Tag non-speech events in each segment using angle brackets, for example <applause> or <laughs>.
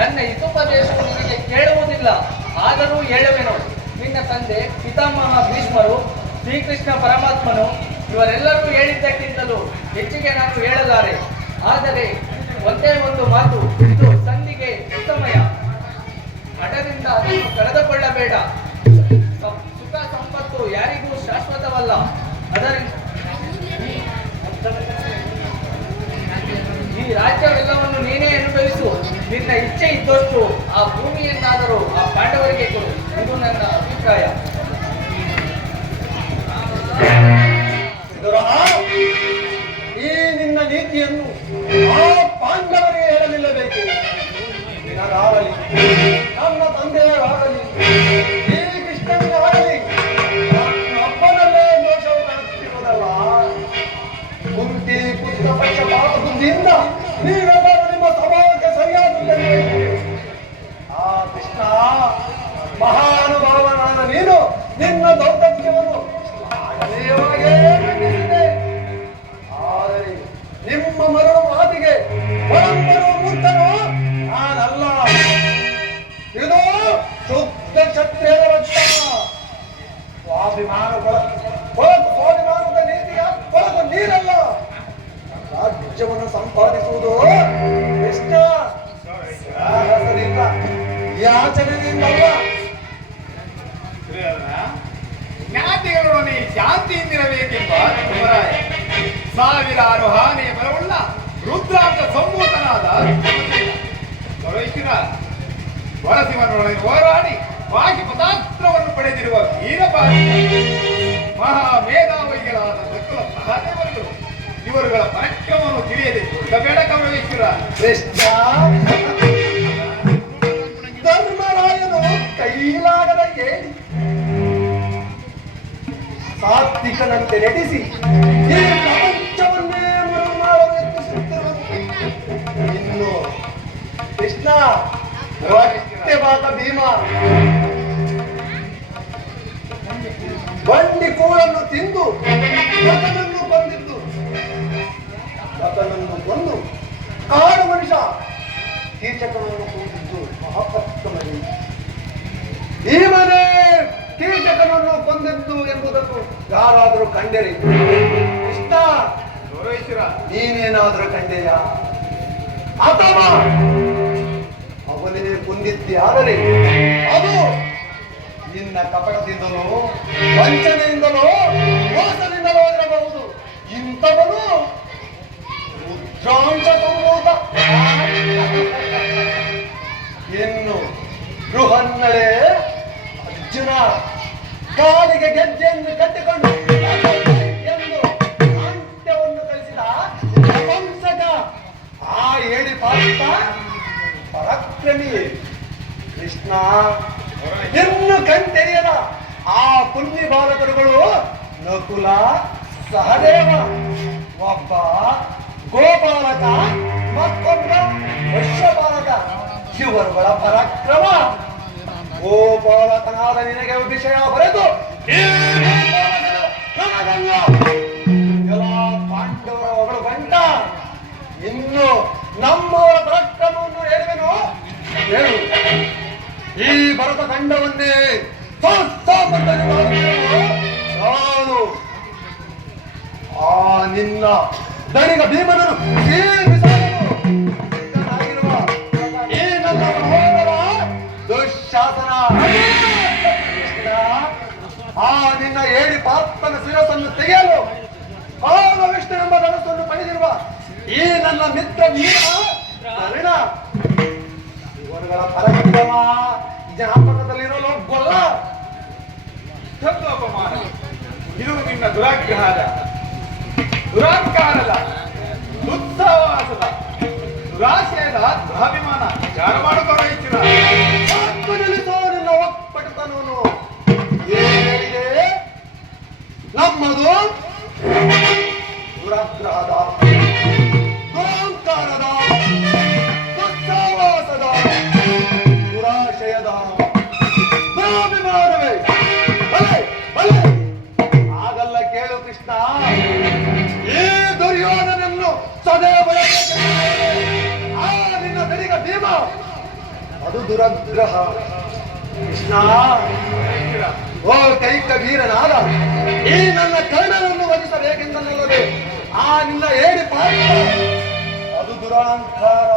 ನನ್ನ ಹಿತೋಪದೇಶವು ನಿನಗೆ ಕೇಳುವುದಿಲ್ಲ. ಆದರೂ ಹೇಳುವೆನು. ನಿನ್ನ ತಂದೆ ಪಿತಾಮಹ ಭೀಷ್ಮರು, ಶ್ರೀಕೃಷ್ಣ ಪರಮಾತ್ಮನು ಇವರೆಲ್ಲರೂ ಹೇಳಿದ್ದಕ್ಕಿಂತಲೂ ಹೆಚ್ಚಿಗೆ ನಾನು ಹೇಳಲಾರೆ. ಆದರೆ ಒಂದೇ ಒಂದು ಮಾತು ಇದು ಸಂಧಿಗೆ ಉತ್ತಮಯ. ಹಠದಿಂದ ಅದನ್ನು ಕಳೆದುಕೊಳ್ಳಬೇಡ. ಸುಖ ಸಂಪತ್ತು ಯಾರಿಗೂ ಶಾಶ್ವತವಲ್ಲ. ಅದರಿಂದ ಈ ರಾಜ್ಯವೆಲ್ಲವನ್ನು ನೀನೇ ಅನುಭವಿಸು. ನಿನ್ನ ಇಚ್ಛೆ ಇದ್ದಷ್ಟು ಆ ಭೂಮಿಯನ್ನಾದರೂ ಆ ಪಾಂಡವರಿಗೆ ಕೊಡು. ಇದು ನನ್ನ ಅಭಿಪ್ರಾಯ. ಈ ನಿನ್ನ ನೀತಿಯನ್ನು ಆ ಪಾಂಡವರಿಗೆ ರಾಜ್ಯವನ್ನು ಸಂಪಾದಿಸುವುದು ಕೃಷ್ಣ ಯಾಚನೆಯಿಂದಲ್ಲ ಜ್ಞಾತಿಗಳೊಡನೆ ಶಾಂತಿಯಿಂದಿರಬೇಕೆಂಬ ಸಾವಿರಾರು ಹಾನಿ ಬರವುಳ್ಳ ರುದ್ರಾಂತ ಸಂಭೂತನಾದ ವರಸಿಂಹನೊಡನೆ ಹೋರಾಡಿ ಬಾಹಿ ಪದಾಸ್ತ್ರವನ್ನು ಪಡೆದಿರುವ ವೀರಪಾಲಿ ಮಹಾ ಮೇಧಾವಿಗಳಾದ ನಕುಲ ಸಹದೇವರುಗಳು ಇವರುಗಳ ಪರಾಕ್ರಮವನ್ನು ತಿಳಿಯದೆ ಬೇಡ ಕಮಲೇಶ್ವರ ಕೃಷ್ಣ. ಧರ್ಮರಾಯನು ಕೈಲಾಗದ ಕೇಳಿ ಸಾತ್ವಿಕನಂತೆ ನಟಿಸಿ ಈ ಪ್ರಪಂಚವನ್ನೇ ಮರು ಮಾಡಲು ಯತ್ನಿಸುತ್ತಿರುವುದು ಇನ್ನು ಕೃಷ್ಣ ಬಾಕ ಭೀಮ. ಬಂಡಿ ಕೂಳನ್ನು ತಿಂದು ಕಾಡು ಮನುಷ್ಯ. ಕೀಚಕನನ್ನು ಕೊಂದಿದ್ದು ಮಹಾಪತ್ತಮರಿ ಈ ಮನೆ ಕೀಚಕನನ್ನು ಕೊಂದಿದ್ದು ಎಂಬುದನ್ನು ಯಾರಾದರೂ ಕಂಡರಿ? ಇಷ್ಟ ನೀನೇನಾದರೂ ಕಂಡೆಯ? ಅಥವಾ ಅವನೇ ಕೊಂದಿದ್ದೆ ಆದರೆ ಅದು ನಿನ್ನ ಕಪಟದಿಂದಲೋ ವಂಚನೆಯಿಂದಲೋ ಮೋಸದಿಂದಲೋ ಇರಬಹುದು. ಇಂಥವನು ಇನ್ನು ಬೃಹನ್ನಳೆ ಅರ್ಜುನ ಕಾಲಿಗೆ ಗೆಜ್ಜೆಯನ್ನು ಕಟ್ಟಿಕೊಂಡು ಎಂದು ಅಂತ್ಯವನ್ನು ಕಲಿಸಿದ ಆ ಏಳಿ ಪಾಲಿತ ಪರಾಕ್ರಮಿ ಕೃಷ್ಣ. ಇನ್ನು ಕಣ್ತೆರೆಯದ ಆ ಪುಣ್ಯ ಬಾಲಕರುಗಳು ನಕುಲ ಸಹದೇವ. ಒಬ್ಬ ಗೋಪಾಲಕ ಮತ್ತೊಬ್ಬ ವಶ್ಯಪಾಲಕ ಇವರುಗಳ ಪರಾಕ್ರಮ. ಗೋಪಾಲಕನಾದ ನಿನಗೆ ವಿಷಯ ಬರೆದು. ಎಲ್ಲ ಪಾಂಡವರ ಒಗಳು ಗಂಟ ಇನ್ನು ನಮ್ಮವರ ಪರಾಕ್ರಮವನ್ನು ಹೇಳುವೆನು? ಹೇಳು. ಈ ಭರತ ಖಂಡವನ್ನೇ ನಾನು ಆ ನಿನ್ನ ಭೀಮನನು ಈ ನನ್ನ ಆ ನಿನ್ನ ಏಳಿ ಪಾತ್ರನ ಶಿರಸನ್ನು ತೆಗೆಯಲು ಕಾಲ ಎಂಬ ಧನಸ್ಸನ್ನು ಪಡೆದಿರುವ ಈ ನನ್ನ ಮಿತ್ರ ನೀನು ಕರ್ಣ ಇವರುಗಳ ಪರಕ್ರಮ ಜ್ಞಾಪಕದಲ್ಲಿರಲು ಗೊಲ್ಲ ಇದು ನಿನ್ನ ದುರಾಗ್ರಹದ ದುರಾಂಕಾರದ ದುಸ್ಸಹವಾಸದ ದುರಾಶಯದ ದುರಾಭಿಮಾನ ವಿಚಾರ ಮಾಡಿಕೊಂಡು ಒಪ್ಪಟತನವನ್ನು ಏನ್ ಹೇಳಿದೆ ನಮ್ಮದು ದುರಾಗ್ರಹದ ನಿನ್ನ ದಡಿಗ ಭೀಮ ಅದು ದುರಗ್ರಹ ಕೃಷ್ಣ. ಓ ಕೈಕ ವೀರನಾದ, ಈ ನನ್ನ ಕರ್ಣನನ್ನು ವಧಿಸಬೇಕೆಂದಲ್ಲದೆ ಆ ನಿನ್ನ ಏಡಿ ಪಾತ್ರ, ಅದು ದುರಾಂಕಾರ.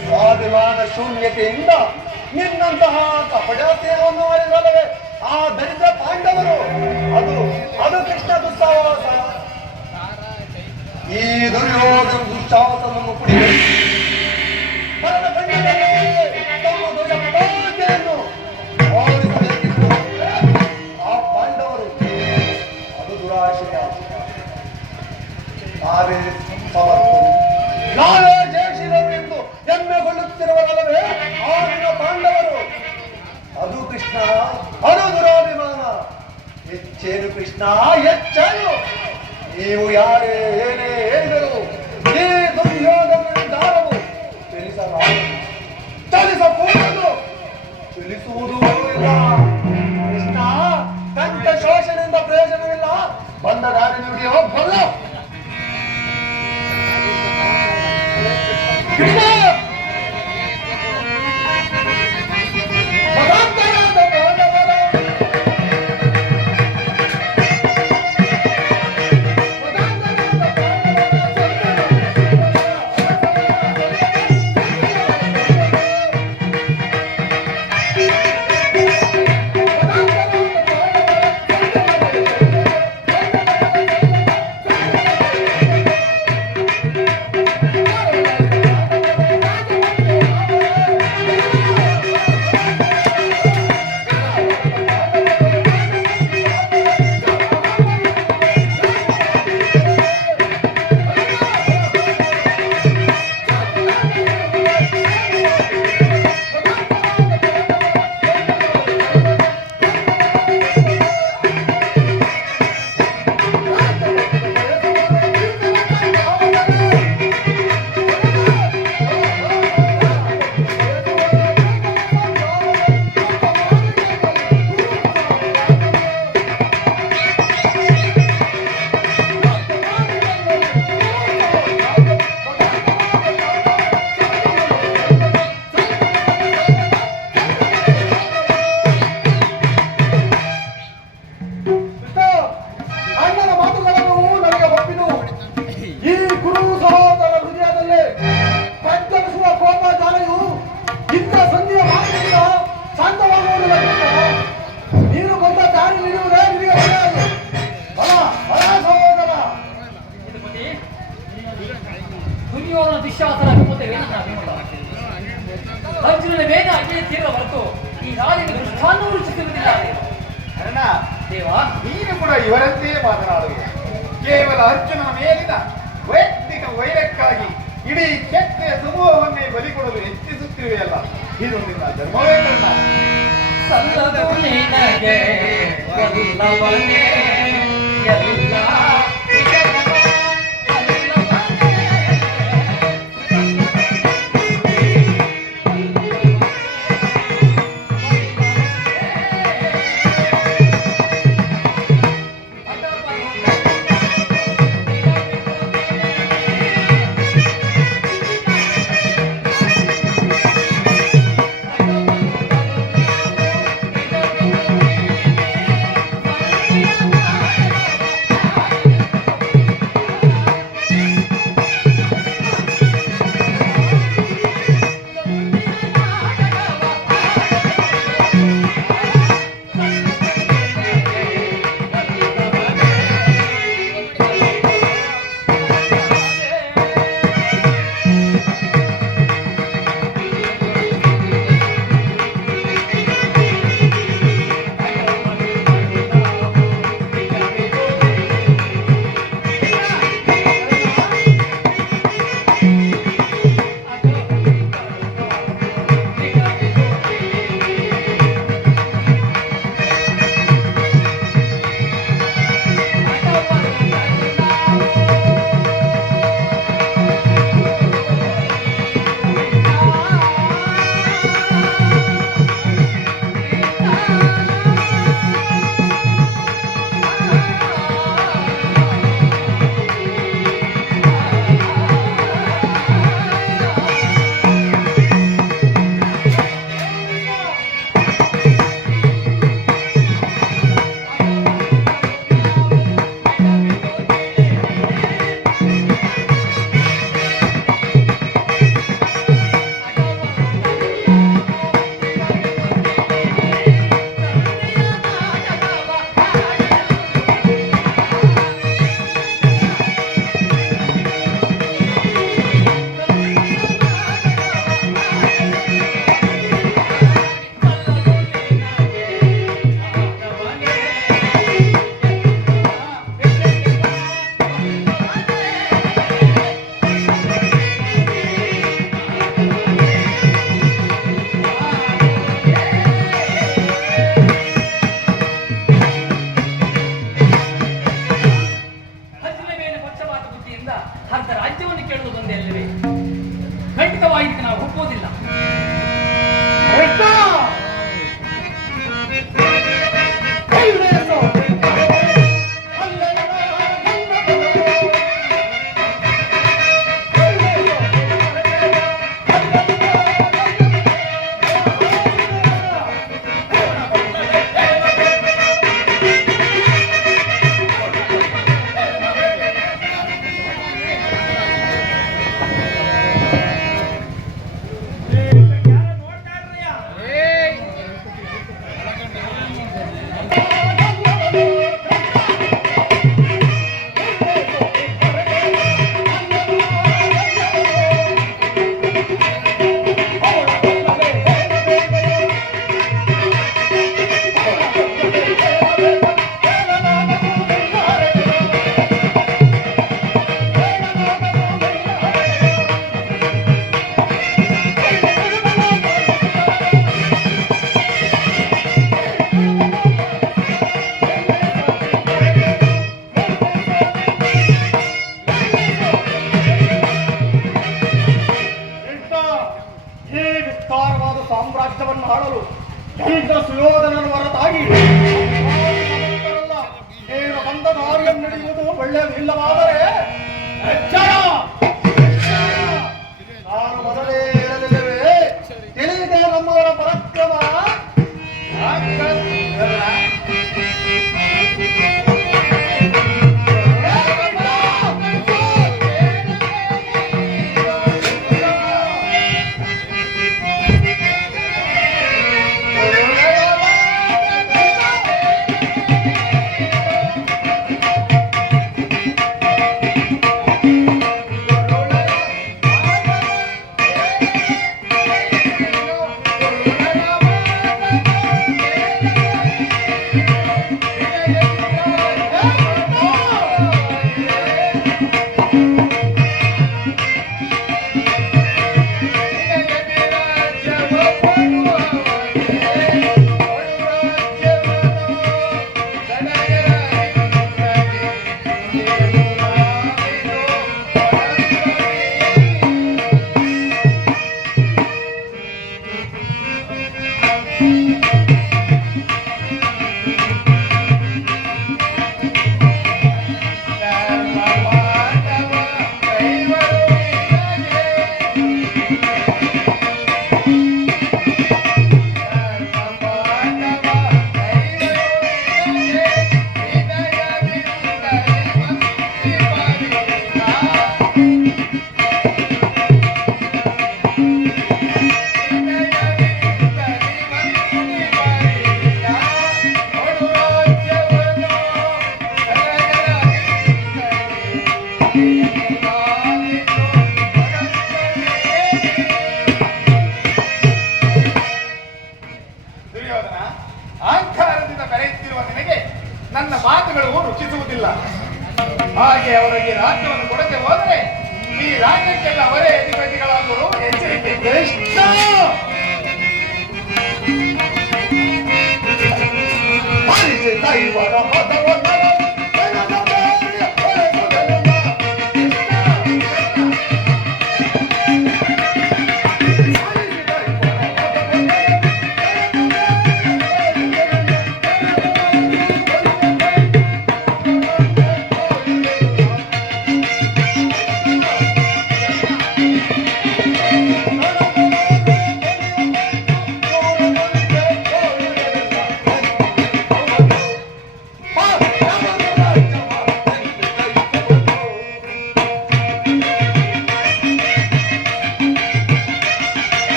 ಸ್ವಾಭಿಮಾನ ಶೂನ್ಯತೆಯಿಂದ ನಿನ್ನಂತಹ ಕಪಡಾತೆಯನ್ನು ಮಾಡಿದಲ್ಲವೇ? ಆ ದರಿದ್ರ ಪಾಂಡವರು, ಅದು ಅದು ಕೃಷ್ಣ ದುಸ್ಸಾವಾಸ ಈ ದುರ್ಯೋಧನ ದುಶ್ಸಾಹಸವನ್ನು ಕುಡಿದು ಪರರ ಕಣ್ಣಲ್ಲಿ ತಮ್ಮ ಧ್ವಜ ಪತಾಕೆಯನ್ನು ಆ ಪಾಂಡವರು ಅದು ಪಾಂಡವರು. ಅದು ಕೃಷ್ಣ, ಅದು ಹೆಚ್ಚೇನು ಕೃಷ್ಣ ಹೆಚ್ಚೇನು ನೀವು ಯಾರೇ, ಏನೇ ಚಲಿಸುವುದೂ ಇಲ್ಲ ಕೃಷ್ಣ ತಂತ ಶೋಷಣೆಯಿಂದ ಪ್ರಯೋಜನವಿಲ್ಲ. ಬಂದ ದಾರಿ ನುಡಿಯೋ ಬಲ್ಲ ಹೆಚ್ಚಿಸುತ್ತಿರುವೆಯಲ್ಲ ಇದು ನಿನ್ನ ಧರ್ಮವೇ ಕರ್ಣ ಸಲ್ಲದು ನಿನಗೆ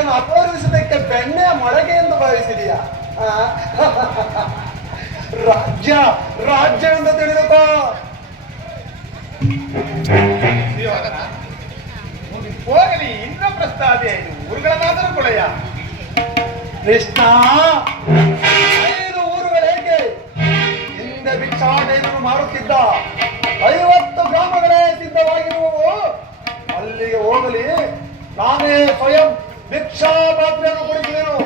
ಇದೇನು ಅಪಹರಿಸಲಿಕ್ಕೆ ಬೆಣ್ಣೆ ಮೊಳಗೆ ಎಂದು ಭಾವಿಸಿದೀಯಾ? ರಾಜ್ಯ ರಾಜ್ಯ ಅಂತ ತಿಳಿದುಕೋ. ಹೋಗಲಿ ಇನ್ನ ಪ್ರಸ್ತಾದೆ ಊರುಗಳನ್ನಾದರೂ ಕೊಳೆಯ ಕೃಷ್ಣ ಐದು ಊರುಗಳೇಕೆ ಹಿಂದೆ ಭಿಕ್ಷಾಟೆಯನ್ನು ಮಾಡುತ್ತಿದ್ದ ಐವತ್ತು ಗ್ರಾಮಗಳೇ ಸಿದ್ಧವಾಗಿರುವವು. ಅಲ್ಲಿಗೆ ಹೋಗಲಿ ನಾನೇ ಸ್ವಯಂ ಭಿಕ್ಷಾ ಪಾತ್ರೆಯನ್ನು ಎಲ್ಲಾರು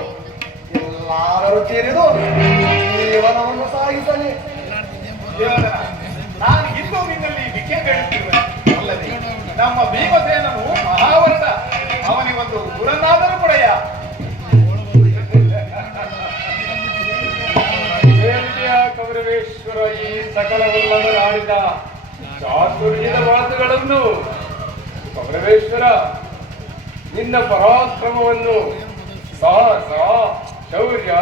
ಎಲ್ಲರೂ ಸೇರಿದು ಜೀವನವನ್ನು ಸಾಗಿಸಲಿ. ನಾನು ಇಂದು ನಿನ್ನಲ್ಲಿ ಭಿಕ್ಷೆ ಬೇಡುತ್ತಿರುವೆ ಅಲ್ಲದೆ ನಮ್ಮ ಭೀಮಸೇನನು ಮಹಾವರದ ಅವನಿಗೊಂದು ಒಂದು ಕೊಡೆಯ. ಪಡೆಯ ಕೌರವೇಶ್ವರ ಈ ಸಕಲವಲ್ಲವರಾಡಿದ ಚಾತುರ್ಯದ ಮಾತುಗಳನ್ನು ಕೌರವೇಶ್ವರ ನಿನ್ನ ಪರಾಕ್ರಮವನ್ನು ಸಾಹಸ ಶೌರ್ಯ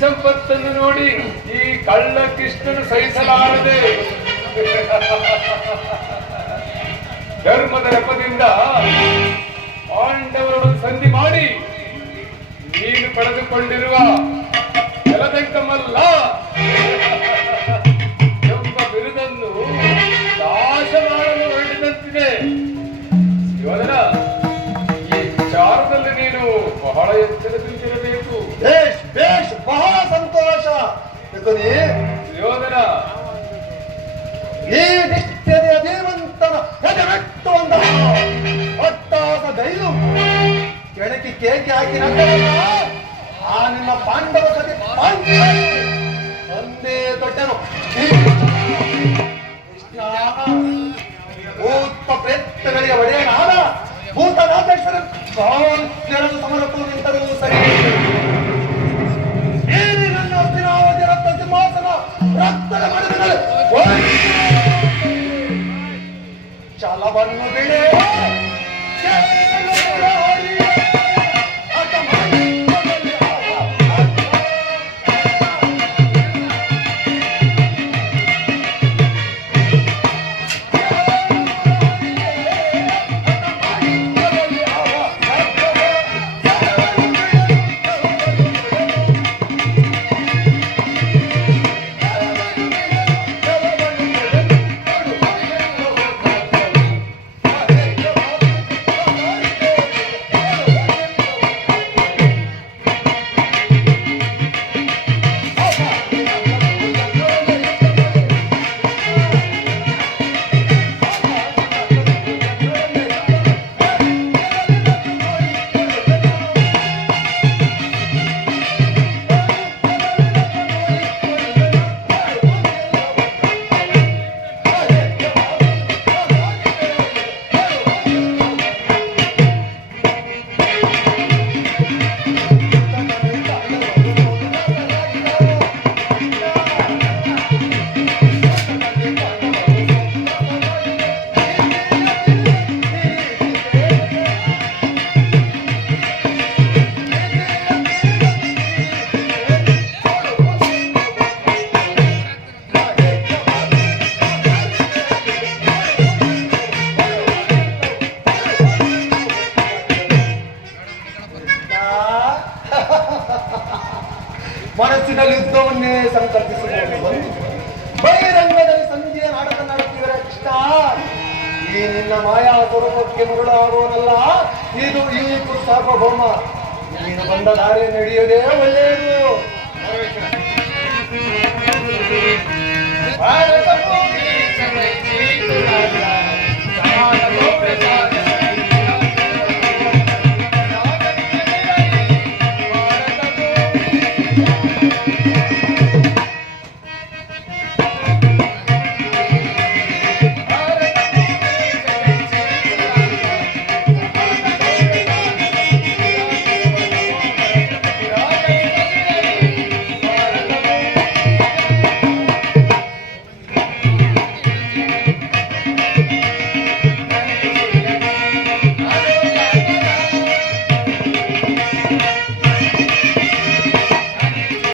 ಸಂಪತ್ತನ್ನು ನೋಡಿ ಈ ಕಳ್ಳ ಕೃಷ್ಣನು ಸಹಿಸಲಾರದೆ. <laughs> ಧರ್ಮದ ನೆಪದಿಂದ ಪಾಂಡವರನ್ನು ಸಂಧಿ ಮಾಡಿ ನೀನು ಪಡೆದುಕೊಂಡಿರುವ ಜಲದಂಕಮಲ್ಲ ಕೇಕೆ ಹಾಕಿ ಆ ನಿನ್ನ ಪಾಂಡವ ಸತಿ ಒಂದೇ ದೊಡ್ಡನು